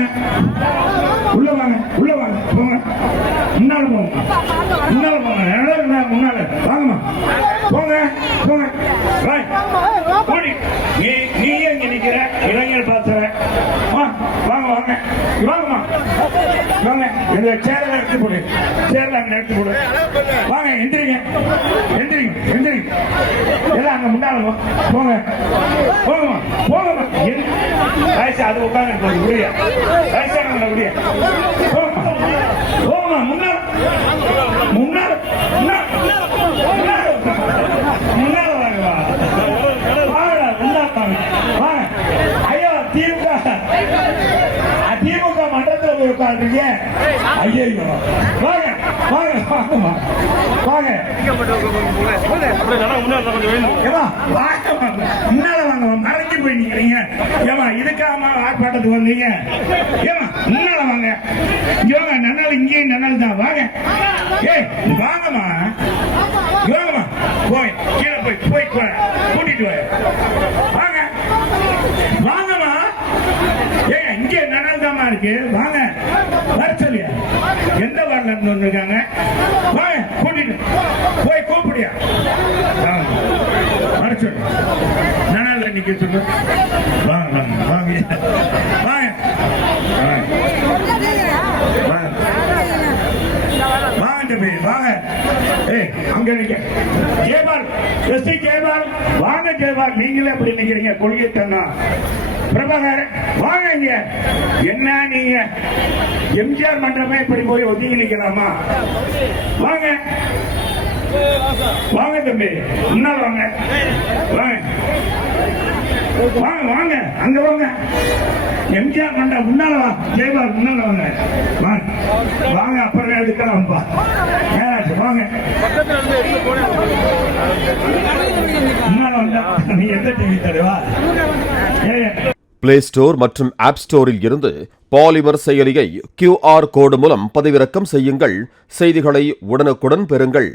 வாங்க உள்ள வாங்க உள்ள வாங்க போங்க முன்னால போங்க முன்னால போங்க முன்னால வாங்கம்மா போங்க போங்க நீ எங்க நிக்கிற இளைஞர் பாத்துற வாங்க வாங்க வாங்கம்மா வாங்க இந்த சேர்ல எடுத்து போடு சேர்ல அங்க எடுத்து போடு வாங்க எந்திரிங்க எந்திரிங்க எந்திரிங்க எல்லாம் அங்க முன்னால போங்க போங்கம்மா போங்கம்மா வயசு அது உட்காந்து போகுது உரிய வயசானவங்க உரிய போங்கம்மா முன்னால முன்னால முன்னால வாங்க வாங்க ஐயோ திமுக மன்றத்தில் போய் உட்காந்துருக்கீங்க ஐயோ வாங்க வாங்க வாங்கம்மா வாங்க முன்னால வாங்க மறைஞ்சு போய் நிக்கிறீங்க ஏமா இதுக்காம ஆர்ப்பாட்டத்துக்கு வந்தீங்க ஏமா முன்னால வாங்க இங்க நன்னால இங்கேயும் நன்னால தான் வாங்க ஏய் வாங்கம்மா வாங்கம்மா போய் கீழே போய் கூட்டிட்டு வாங்க வாங்கம்மா ஏங்க இங்கே நன்னால்தாமா இருக்கு வாங்க வர சொல்லியா எந்த வார்டில் இருந்து வந்திருக்காங்க வாங்க கூட்டிட்டு போய் கூப்பிடியா வர சொல்லு நன்னால நிக்க சொல்லு வாங்க வாங்க வாங்க வாங்க வாங்க வாங்க ஏய் அங்க நிக்க ஜெயபால் எஸ்டி ஜெயபால் வாங்க ஜெயபால் நீங்களே அப்படி நிக்கிறீங்க கொள்கை தன்னா பிரபாகர் வாங்க இங்க என்ன நீங்க எம்ஜிஆர் மன்றமே இப்படி போய் ஒதுங்கி நிக்கலாமா வாங்க வாங்க தம்பி முன்னால வாங்க வாங்க வாங்க வாங்க அங்க வாங்க எம்ஜிஆர் மன்றம் முன்னால வா ஜெயபால் முன்னால வாங்க வாங்க வாங்க அப்புறம் எடுக்கலாம்ப்பா வாங்க முன்னால வந்தா நீ எந்த டிவி தருவா பிளே ஸ்டோர் மற்றும் ஆப் ஸ்டோரில் இருந்து பாலிமர் செயலியை QR கோடு மூலம் பதிவிறக்கம் செய்யுங்கள். செய்திகளை உடனுக்குடன் பெறுங்கள்.